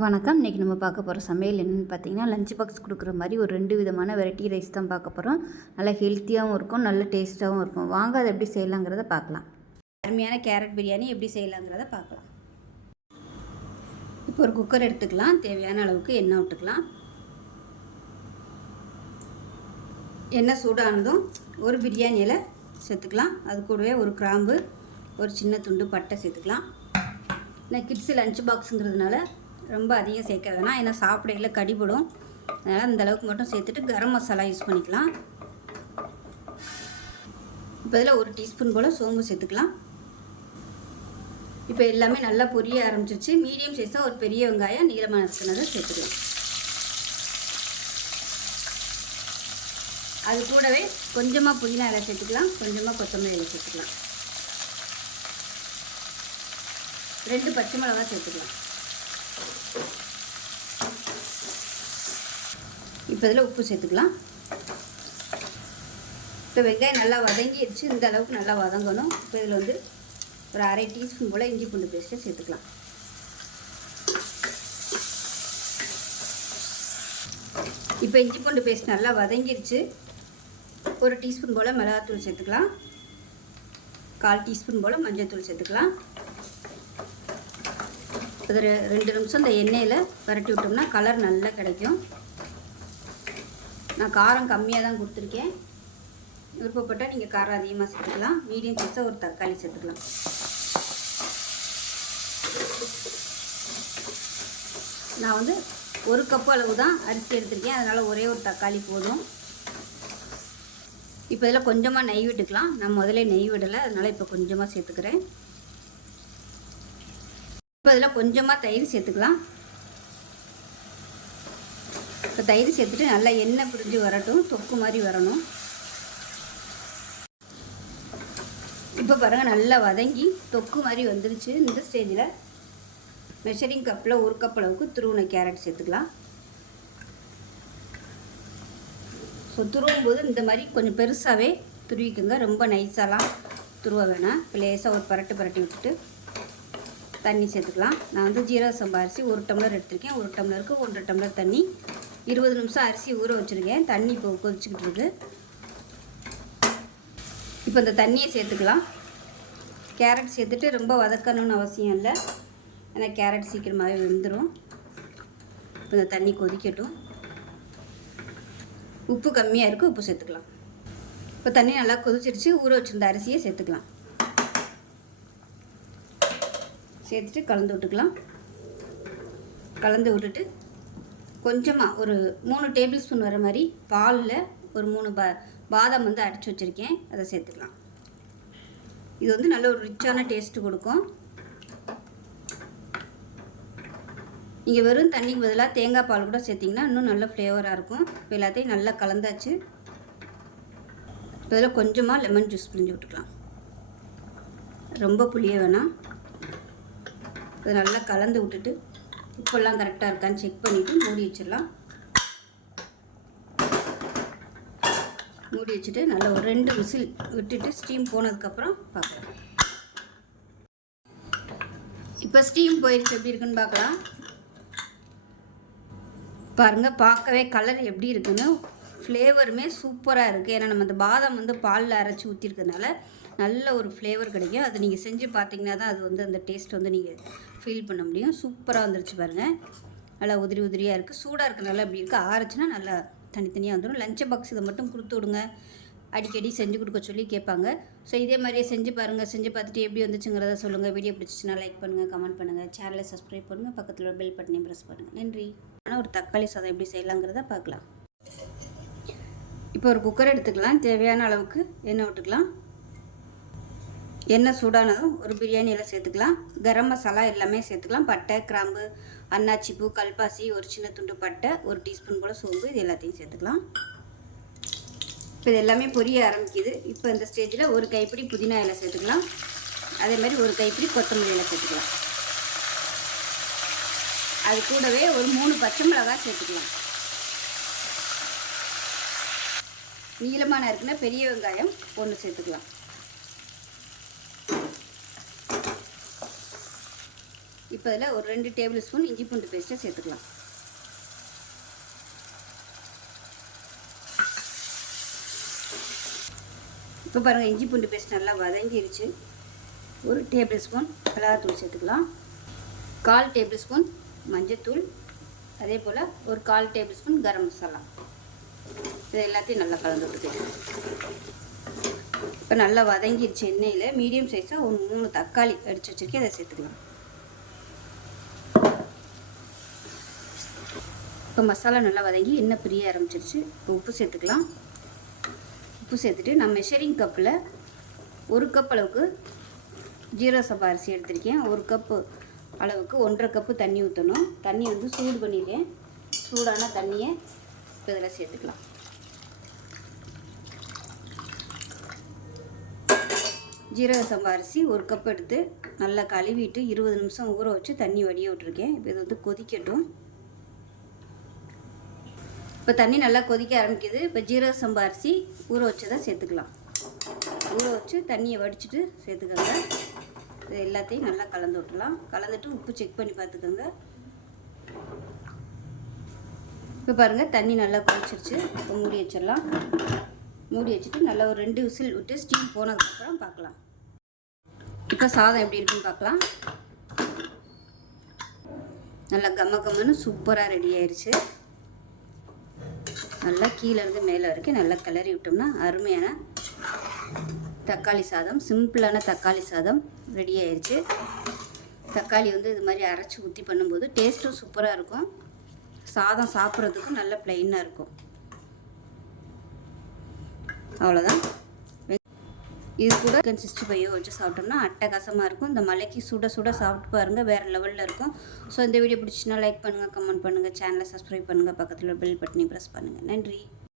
வணக்கம். இன்றைக்கி நம்ம பார்க்க போகிற சமையல் என்னென்னு பார்த்தீங்கன்னா லஞ்ச் பாக்ஸ் கொடுக்குற மாதிரி ஒரு ரெண்டு விதமான வெரைட்டி ரைஸ் தான் பார்க்க போகிறோம் நல்லா ஹெல்த்தியாகவும் இருக்கும் நல்ல டேஸ்ட்டாகவும் இருக்கும். வாங்க அதை எப்படி செய்யலாங்கிறத பார்க்கலாம். அருமையான கேரட் பிரியாணி எப்படி செய்யலாங்கிறத பார்க்கலாம். இப்போ ஒரு குக்கர் எடுத்துக்கலாம். தேவையான அளவுக்கு எண்ணெய் விட்டுக்கலாம். எண்ணெய் சூடானதும் ஒரு பிரியாணியில் சேர்த்துக்கலாம். அது கூடவே ஒரு கிராம்பு ஒரு சின்ன துண்டு பட்டை சேர்த்துக்கலாம். நான் கிட்ஸு லஞ்ச் பாக்ஸுங்கிறதுனால ரொம்ப அதிகம் சேர்க்க வேணாம் ஏன்னா சாப்பிடையில கடிபடும். அதனால் அந்த அளவுக்கு மட்டும் சேர்த்துட்டு கரம் மசாலா யூஸ் பண்ணிக்கலாம். இப்போ இதில் ஒரு டீஸ்பூன் போல் சோம்பு சேர்த்துக்கலாம். இப்போ எல்லாமே நல்லா பொரிய ஆரம்பிச்சிச்சு மீடியம் சைஸாக ஒரு பெரிய வெங்காயம் நீளமாக நறுக்கினதை சேர்த்துக்கலாம். அது கூடவே கொஞ்சமாக புதினா இலை சேர்த்துக்கலாம். கொஞ்சமாக கொத்தமல்லி இலை சேர்த்துக்கலாம். ரெண்டு பச்சை மிளகா சேர்த்துக்கலாம். இப்போ இதில் உப்பு சேர்த்துக்கலாம். இப்போ வெங்காயம் நல்லா வதங்கிடுச்சு. இந்த அளவுக்கு நல்லா வதங்கணும். இப்போ இதில் வந்து ஒரு அரை டீஸ்பூன் போல் இஞ்சி பூண்டு பேஸ்ட்டை சேர்த்துக்கலாம். இப்போ இஞ்சி பூண்டு பேஸ்ட் நல்லா வதங்கிடுச்சு. ஒரு டீஸ்பூன் போல் மிளகாத்தூள் சேர்த்துக்கலாம். கால் டீஸ்பூன் போல் மஞ்சள் தூள் சேர்த்துக்கலாம். அது ரெண்டு நிமிஷம் இந்த எண்ணெயில் பரட்டி விட்டோம்னா கலர் நல்லா கிடைக்கும். நான் காரம் கம்மியாக தான் கொடுத்துருக்கேன். விருப்பப்பட்டால் நீங்கள் காரம் அதிகமாக சேர்த்துக்கலாம். மீடியம் சைஸாக ஒரு தக்காளி சேர்த்துக்கலாம். நான் வந்து ஒரு கப் அளவு தான் அரிசி எடுத்திருக்கேன். அதனால் ஒரே ஒரு தக்காளி போதும். இப்போ இதில் கொஞ்சமாக நெய் விட்டுக்கலாம். நான் முதல்ல நெய் விடலை. அதனால் இப்போ கொஞ்சமாக சேர்த்துக்கிறேன். இப்போ இதில் கொஞ்சமாக தயிர் சேர்த்துக்கலாம். இப்போ தயிர் சேர்த்துட்டு நல்லா எண்ணெய் பிரிஞ்சு வரட்டும். தொக்கு மாதிரி வரணும். இப்போ பாருங்கள் நல்லா வதங்கி தொக்கு மாதிரி வந்துருச்சு. இந்த ஸ்டேஜில் மெஷரிங் கப்பில் ஒரு கப் அளவுக்கு துருவின கேரட் சேர்த்துக்கலாம். ஸோ துருவும் போது இந்த மாதிரி கொஞ்சம் பெருசாகவே துருவிக்குங்க. ரொம்ப நைஸாலாம் துருவ வேணாம். இப்போ லேசாக ஒரு பரட்டு பரட்டி விட்டுட்டு தண்ணி சேர்த்துக்கலாம். நான் வந்து ஜீரக சம்பா அரிசி ஒரு டம்ளர் எடுத்திருக்கேன். ஒரு டம்ளருக்கு ஒன்றரை டம்ளர் தண்ணி. இருபது நிமிஷம் அரிசி ஊற வச்சுருக்கேன். தண்ணி இப்போ கொதிச்சுக்கிட்டு இருக்கு. இப்போ இந்த தண்ணியை சேர்த்துக்கலாம். கேரட் சேர்த்துட்டு ரொம்ப வதக்கணும்னு அவசியம் இல்லை. ஏன்னா கேரட் சீக்கிரமாகவே வெந்துடும் இப்போ இந்த தண்ணி கொதிக்கட்டும். உப்பு கம்மியாக இருக்குது உப்பு சேர்த்துக்கலாம். இப்போ தண்ணி நல்லா கொதிச்சிருச்சு. ஊற வச்சுருந்த அரிசியை சேர்த்துக்கலாம். சேர்த்துட்டு கலந்து விட்டுக்கலாம். கலந்து விட்டுட்டு கொஞ்சமாக ஒரு மூணு டேபிள் ஸ்பூன் வர மாதிரி பாலில் ஒரு மூணு பா பாதாம் வந்து அடித்து வச்சுருக்கேன். அதை சேர்த்துக்கலாம். இது வந்து நல்ல ஒரு ரிச்சான டேஸ்ட்டு கொடுக்கும். நீங்கள் வெறும் தண்ணிக்கு பதிலாக தேங்காய் பால் கூட சேர்த்திங்கன்னா இன்னும் நல்ல ஃப்ளேவராக இருக்கும். இப்போ எல்லாத்தையும் நல்லா கலந்தாச்சு. இப்போ இதில் கொஞ்சமாக லெமன் ஜூஸ் பிழிஞ்சு விட்டுக்கலாம். ரொம்ப புளிய வேணாம். இதை நல்லா கலந்து விட்டுட்டு உப்பெல்லாம் கரெக்டாக இருக்கான்னு செக் பண்ணிவிட்டு மூடி வச்சிடலாம். மூடி வச்சுட்டு நல்லா ஒரு ரெண்டு விசில் விட்டுட்டு ஸ்டீம் போனதுக்கப்புறம் பார்க்கலாம். இப்போ ஸ்டீம் போயிடுச்சு எப்படி இருக்குன்னு பார்க்கலாம். பாருங்கள் பார்க்கவே கலர் எப்படி இருக்குன்னு. ஃப்ளேவருமே சூப்பராக இருக்குது ஏன்னா நம்ம அந்த பாதாம் வந்து பாலில் அரைச்சி ஊற்றிருக்கனால நல்ல ஒரு ஃப்ளேவர் கிடைக்கும். அது நீங்கள் செஞ்சு பார்த்தீங்கன்னா தான் அது வந்து அந்த டேஸ்ட் வந்து நீங்கள் ஃபீல் பண்ண முடியும். சூப்பராக வந்துருச்சு பாருங்கள் நல்லா உதிரி உதிரியாக இருக்குது சூடாக இருக்கனால அப்படி இருக்குது ஆறுச்சுன்னா நல்லா தனித்தனியாக வந்துடும் லஞ்ச பாக்ஸ் இதை மட்டும் கொடுத்து விடுங்க. அடிக்கடி செஞ்சு கொடுக்க சொல்லி கேட்பாங்க. ஸோ இதே மாதிரியே செஞ்சு பாருங்கள் செஞ்சு பார்த்துட்டு எப்படி வந்துச்சுங்கிறத சொல்லுங்கள் வீடியோ பிடிச்சிச்சுன்னா லைக் பண்ணுங்கள் கமெண்ட் பண்ணுங்கள் சேனலை சப்ஸ்கிரைப் பண்ணுங்கள் பக்கத்தில் உள்ள பெல் பட்டனையும் ப்ரெஸ் பண்ணுங்கள் நன்றி. ஆனால் ஒரு தக்காளி சாதம் எப்படி செய்யலாங்கிறத பார்க்கலாம். இப்போ ஒரு குக்கர் எடுத்துக்கலாம். தேவையான அளவுக்கு எண்ணெய் விட்டுக்கலாம். எண்ணெய் சூடானதும் ஒரு பிரியாணியில் சேர்த்துக்கலாம். கரம் மசாலா எல்லாமே சேர்த்துக்கலாம். பட்டை கிராம்பு அன்னாச்சிப்பூ கல்பாசி ஒரு சின்ன துண்டு பட்டை ஒரு டீஸ்பூன் போல் சோம்பு இது எல்லாத்தையும் சேர்த்துக்கலாம். இப்போ இது எல்லாமே பொரிய ஆரம்பிக்குது. இப்போ இந்த ஸ்டேஜில் ஒரு கைப்பிடி புதினா இலை சேர்த்துக்கலாம். அதே மாதிரி ஒரு கைப்பிடி கொத்தமல்லி இலை சேர்த்துக்கலாம். அது கூடவே ஒரு மூணு பச்சை மிளகாய் சேர்த்துக்கலாம். நீளமான இருக்குன்னா பெரிய வெங்காயம் ஒன்று சேர்த்துக்கலாம். இப்போ இதில் ஒரு ரெண்டு டேபிள் ஸ்பூன் இஞ்சி பூண்டு பேஸ்ட்டை சேர்த்துக்கலாம். இப்போ பாருங்கள் இஞ்சி பூண்டு பேஸ்ட் நல்லா வதங்கிருச்சு. ஒரு டேபிள் ஸ்பூன் மிளகாத்தூள் சேர்த்துக்கலாம். கால் டேபிள் ஸ்பூன் மஞ்சத்தூள். அதே போல் ஒரு கால் டேபிள் ஸ்பூன் கரம் மசாலா. இது எல்லாத்தையும் நல்லா கலந்து கொடுத்துக்கலாம். இப்போ நல்லா வதங்கிருச்சு எண்ணெயில். மீடியம் சைஸாக ஒரு மூணு தக்காளி அடித்து வச்சுருக்கேன் அதை சேர்த்துக்கலாம். இப்போ மசாலா நல்லா வதங்கி எண்ணெய் பிரிய ஆரம்பிச்சிருச்சு. இப்போ உப்பு சேர்த்துக்கலாம். உப்பு சேர்த்துட்டு நான் மெஷரிங் கப்பில் ஒரு கப் அளவுக்கு ஜீரோ சம்பா அரிசி எடுத்திருக்கேன். ஒரு கப்பு அளவுக்கு ஒன்றரை கப்பு தண்ணி ஊற்றணும் தண்ணி வந்து சூடு பண்ணியிருக்கேன் சூடான தண்ணியை இப்போ இதில் சேர்த்துக்கலாம். ஜீரக சம்பா அரிசி ஒரு கப் எடுத்து நல்லா கழுவிட்டு இருபது நிமிஷம் ஊற வச்சு தண்ணி வடிய விட்டுருக்கேன். இப்போ இது வந்து கொதிக்கட்டும். இப்போ தண்ணி நல்லா கொதிக்க ஆரம்பிக்குது. இப்போ ஜீரக சம்பா அரிசி ஊற வச்சதை சேர்த்துக்கலாம். ஊற வச்சு தண்ணியை வடிச்சிட்டு சேர்த்துக்கோங்க. இது எல்லாத்தையும் நல்லா கலந்து விட்டுலாம் கலந்துட்டு உப்பு செக் பண்ணி பார்த்துக்கோங்க. இப்போ பாருங்கள் தண்ணி நல்லா கொதிச்சிருச்சு. இப்போ மூடி வச்சிடலாம். மூடி வச்சுட்டு நல்லா ஒரு ரெண்டு விசில் விட்டு ஸ்டீம் போனதுக்கப்புறம் பார்க்கலாம். இப்போ சாதம் எப்படி இருக்குன்னு பார்க்கலாம். நல்லா கம்ம கம்மன்னு சூப்பராக ரெடி ஆயிடுச்சு நல்லா கீழேருந்து மேலே வரைக்கும் நல்லா கிளறி விட்டோம்னா அருமையான தக்காளி சாதம் சிம்பிளான தக்காளி சாதம் ரெடி ஆயிடுச்சு தக்காளி வந்து இது மாதிரி அரைச்சி ஊற்றி பண்ணும்போது டேஸ்ட்டும் சூப்பராக இருக்கும். சாதம் சாப்பிட்றதுக்கும் நல்ல ப்ளைனாக இருக்கும். அவ்வளோதான் இது கூட சிக்கன் சிக்ஸ்டி ஃபைவோ வச்சு சாப்பிட்டோம்னா அட்டகாசமாக இருக்கும். இந்த மலைக்கு சுட சுட சாப்பிட்டு பாருங்கள் வேறு லெவலில் இருக்கும். ஸோ இந்த வீடியோ பிடிச்சின்னா லைக் பண்ணுங்கள் கமெண்ட் பண்ணுங்கள் சேனலை சப்ஸ்கிரைப் பண்ணுங்கள் பக்கத்தில் பெல் பட்டனை ப்ரெஸ் பண்ணுங்கள் நன்றி.